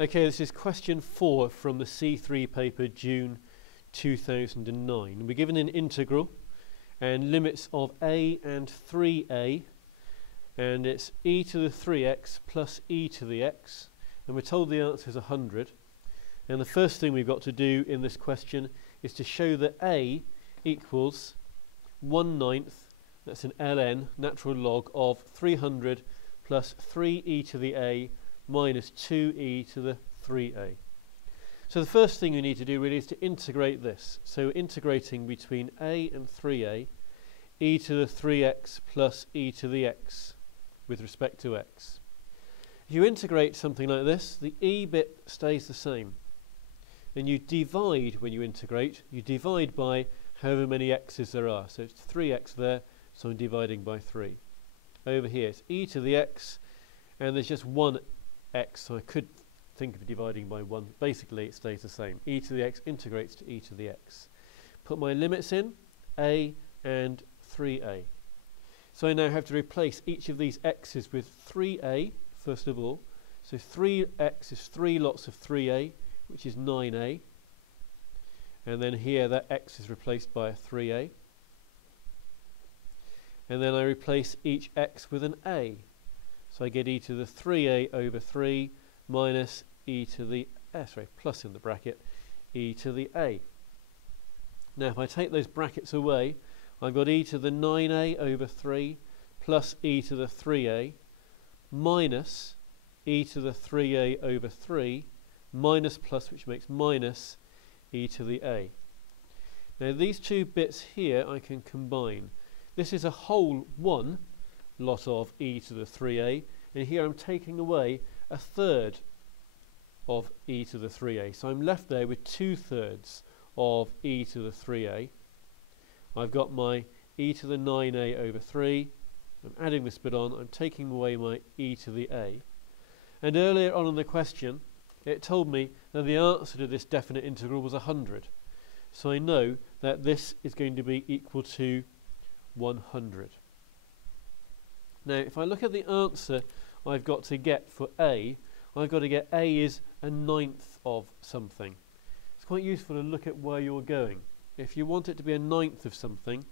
Okay, this is question 4 from the C3 paper June 2009. We're given an integral and limits of a and 3a, and it's e to the 3x plus e to the x, and we're told the answer is 100. And the first thing we've got to do in this question is to show that a equals 1/9, that's an ln, natural log, of 300 plus 3e to the a minus 2e to the 3a. So the first thing you need to do really is to integrate this. So integrating between a and 3a, e to the 3x plus e to the x with respect to x. If you integrate something like this, the e bit stays the same. And you divide when you integrate. You divide by however many x's there are. So it's 3x there, so I'm dividing by 3. Over here it's e to the x, and there's just one x, so I could think of dividing by 1. Basically it stays the same. E to the x integrates to e to the x. Put my limits in, a and 3a. So I now have to replace each of these x's with 3a first of all. So 3x is 3 lots of 3a, which is 9a. And then here that x is replaced by a 3a. And then I replace each x with an a. So I get e to the 3a over 3 minus e to the, plus in the bracket, e to the a. Now if I take those brackets away, I've got e to the 9a over 3 plus e to the 3a minus e to the 3a over 3 minus plus, which makes minus e to the a. Now these two bits here I can combine. This is a whole 1 lot of e to the 3a, and here I'm taking away a third of e to the 3a. So I'm left there with 2/3 of e to the 3a. I've got my e to the 9a over 3. I'm adding this bit on. I'm taking away my e to the a. And earlier on in the question, it told me that the answer to this definite integral was 100. So I know that this is going to be equal to 100. Now if I look at the answer I've got to get for a, I've got to get a is 1/9 of something. It's quite useful to look at where you're going. If you want it to be 1/9 of something,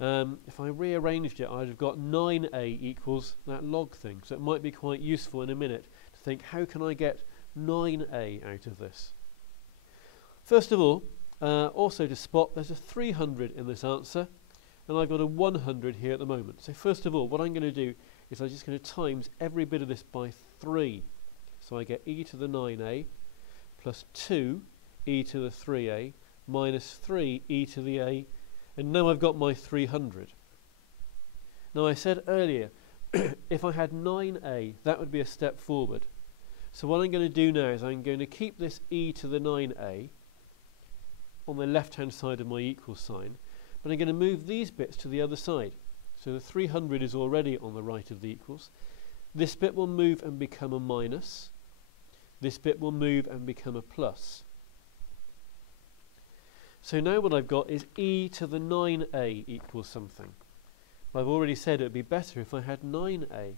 if I rearranged it, I'd have got 9a equals that log thing. So it might be quite useful in a minute to think, how can I get 9a out of this? First of all, also to spot, there's a 300 in this answer, and I've got a 100 here at the moment. So first of all, what I'm going to do is I'm just going to times every bit of this by 3. So I get e to the 9a plus 2 e to the 3a minus 3 e to the a, and now I've got my 300. Now I said earlier, if I had 9a, that would be a step forward. So what I'm going to do now is I'm going to keep this e to the 9a on the left hand side of my equal sign, but I'm going to move these bits to the other side. So the 300 is already on the right of the equals. This bit will move and become a minus. This bit will move and become a plus. So now what I've got is e to the 9a equals something. I've already said it would be better if I had 9a.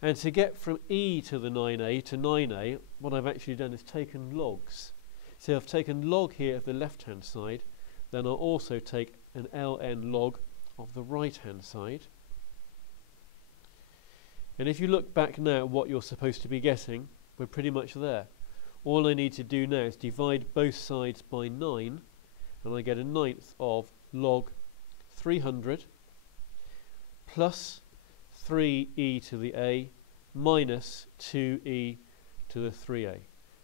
And to get from e to the 9a to 9a, what I've actually done is taken logs. So I've taken log here of the left hand side, then I'll also take an ln log of the right hand side. And if you look back now at what you're supposed to be getting, we're pretty much there. All I need to do now is divide both sides by 9, and I get 1/9 of log 300 plus 3e to the a minus 2e to the 3a.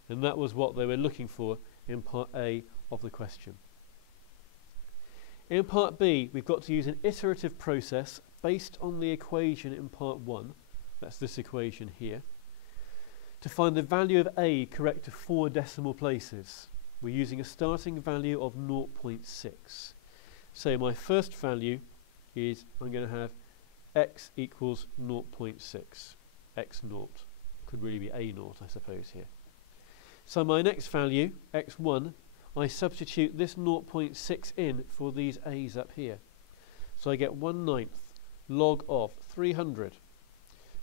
And that was what they were looking for in part A of the question. In part B, we've got to use an iterative process based on the equation in part 1, that's this equation here, to find the value of a correct to 4 decimal places. We're using a starting value of 0.6. So my first value is, I'm going to have x equals 0.6. x naught. Could really be a naught, I suppose, here. So my next value, x1, I substitute this 0.6 in for these a's up here. So I get 1/9 log of 300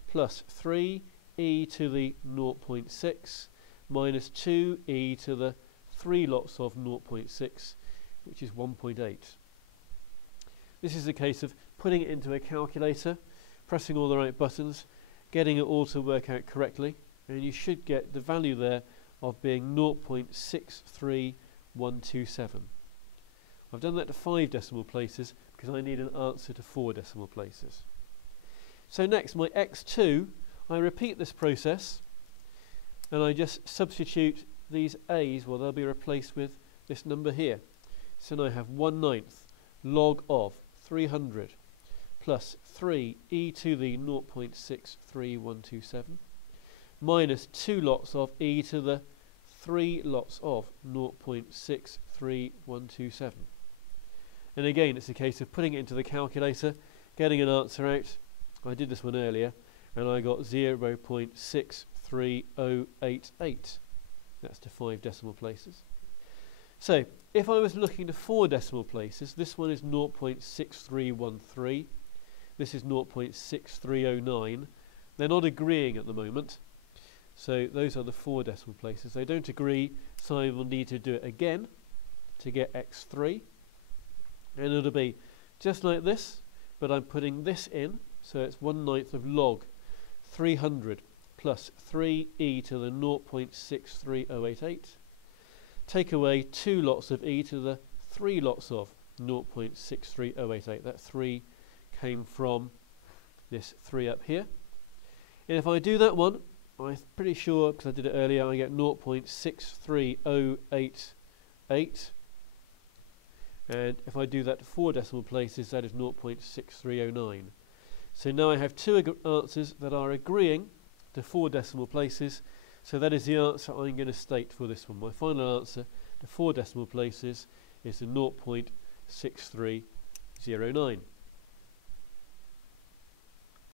plus 3e to the 0.6 minus 2e to the 3 lots of 0.6, which is 1.8. This is a case of putting it into a calculator, pressing all the right buttons, getting it all to work out correctly, and you should get the value there of being 0.63127. I've done that to 5 decimal places because I need an answer to 4 decimal places. So next, my x2, I repeat this process and I just substitute these a's, well, they'll be replaced with this number here. So now I have 1/9 log of 300 plus 3e to the 0.63127 minus 2 lots of e to the 3 lots of 0.63127. And again, it's a case of putting it into the calculator, getting an answer out. I did this one earlier, and I got 0.63088. That's to 5 decimal places. So, if I was looking to 4 decimal places, this one is 0.6313. This is 0.6309. They're not agreeing at the moment. So those are the 4 decimal places. They don't agree, so I will need to do it again to get x3. And it'll be just like this, but I'm putting this in, so it's 1/9 of log 300 plus 3e to the 0.63088. Take away 2 lots of e to the 3 lots of 0.63088. That 3 came from this 3 up here. And if I do that one, I'm pretty sure, because I did it earlier, I get 0.63088. And if I do that to 4 decimal places, that is 0.6309. So now I have 2 answers that are agreeing to 4 decimal places. So that is the answer I'm going to state for this one. My final answer to 4 decimal places is the 0.6309.